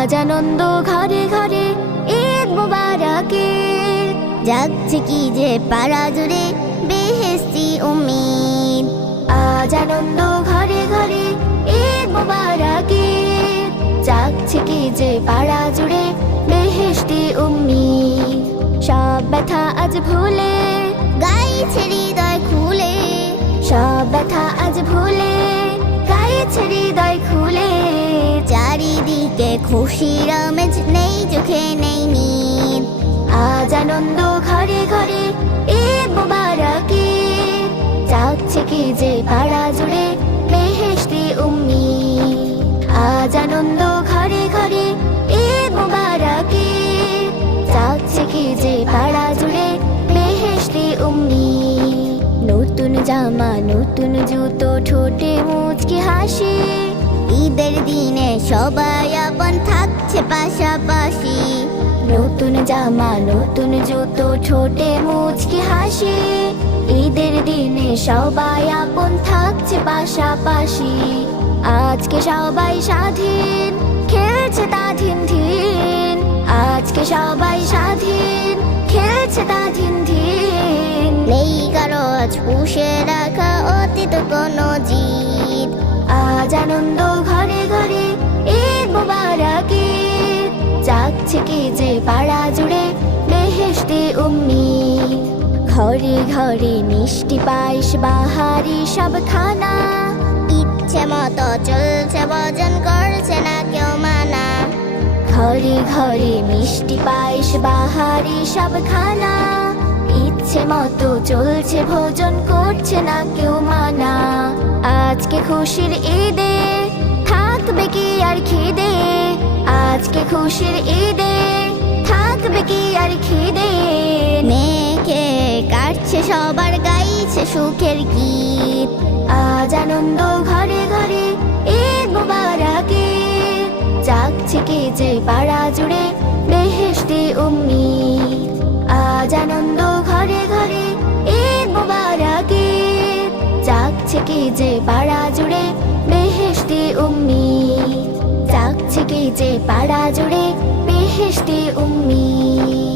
আজ আনন্দ ঘরে ঘরে ঈদ মুবারকের, জাগছে কি যে পাড়া জুড়ে বেহেশতি উম্মিদ। আজ আনন্দ ঘরে ঘরে ঈদ মুবারকের, জাগছে কি যে পাড়া জুড়ে বেহেশতি উম্মিদ। সব ব্যথা আজ ভুলে গাইছে হৃদয় খুলে, সব ব্যথা আজ ভুলে গাইছে হৃদয় খুলে। চারিদিকে খুশির আমেজ, নেই চোখে নেই নিদ। আজ আনন্দ ঘরে ঘরে ঈদ মুবারকের, জাগছে কি যে পাড়া জুড়ে বেহেশতি উম্মিদ। আজ আনন্দ ঘরে ঘরে ঈদ মুবারকের, জাগছে কি যে পাড়া জুড়ে বেহেশতি উম্মিদ। নতুন জামা নতুন জুতো, ঠোঁটে মুচকি হাসি, ঈদের দিনে সবাই আপন থাকছে পাশাপাশি। নতুন জামা নতুন জুতো, ঠোঁটে মুচকি হাসি, ঈদের দিনে সবাই আপন থাকছে পাশাপাশি। আজকে সবাই স্বাধীন, খেলছে তা ধিন ধিন। আজকে সবাই স্বাধীন, খেলছে তা ধিন ধিন। নেই কারো আজ পুষে রাখা অতীত কোনো জিদ। আজ আনন্দ ঘরে ঘরে ঈদ মুবারকের, জাগছে কি যে পাড়া জুড়ে বেহেশতি উম্মিদ। ঘরে ঘরে মিষ্টি পায়েস বাহারি সব খানা, ইচ্ছে মতো চলছে ভজন, করছে না কেউ মানা। ঘরে ঘরে মিষ্টি পায়েস বাহারি সব খানা, ইচ্ছে মতো চলছে ভোজন, করছে না কেউ মানা। আজকে খুশির ঈদে থাকবে কি আর খিদে, আজকে খুশির ঈদে থাকবে কি আর খিদে। মেঘে কাটছে সবার, গাইছে সুখের গীত। আজ আনন্দ ঘরে ঘরে ঈদ মুবারকের, জাগছে কি যে পাড়া জুড়ে বেহেশতি উম্মিদ। আজ আনন্দ ঘরে ঘরে ঈদ মুবারকের, জাগছে কি যে পাড়া জুড়ে বেহেশতি উম্মিদ। জাগছে কি যে পাড়া জুড়ে বেহেশতি উম্মিদ।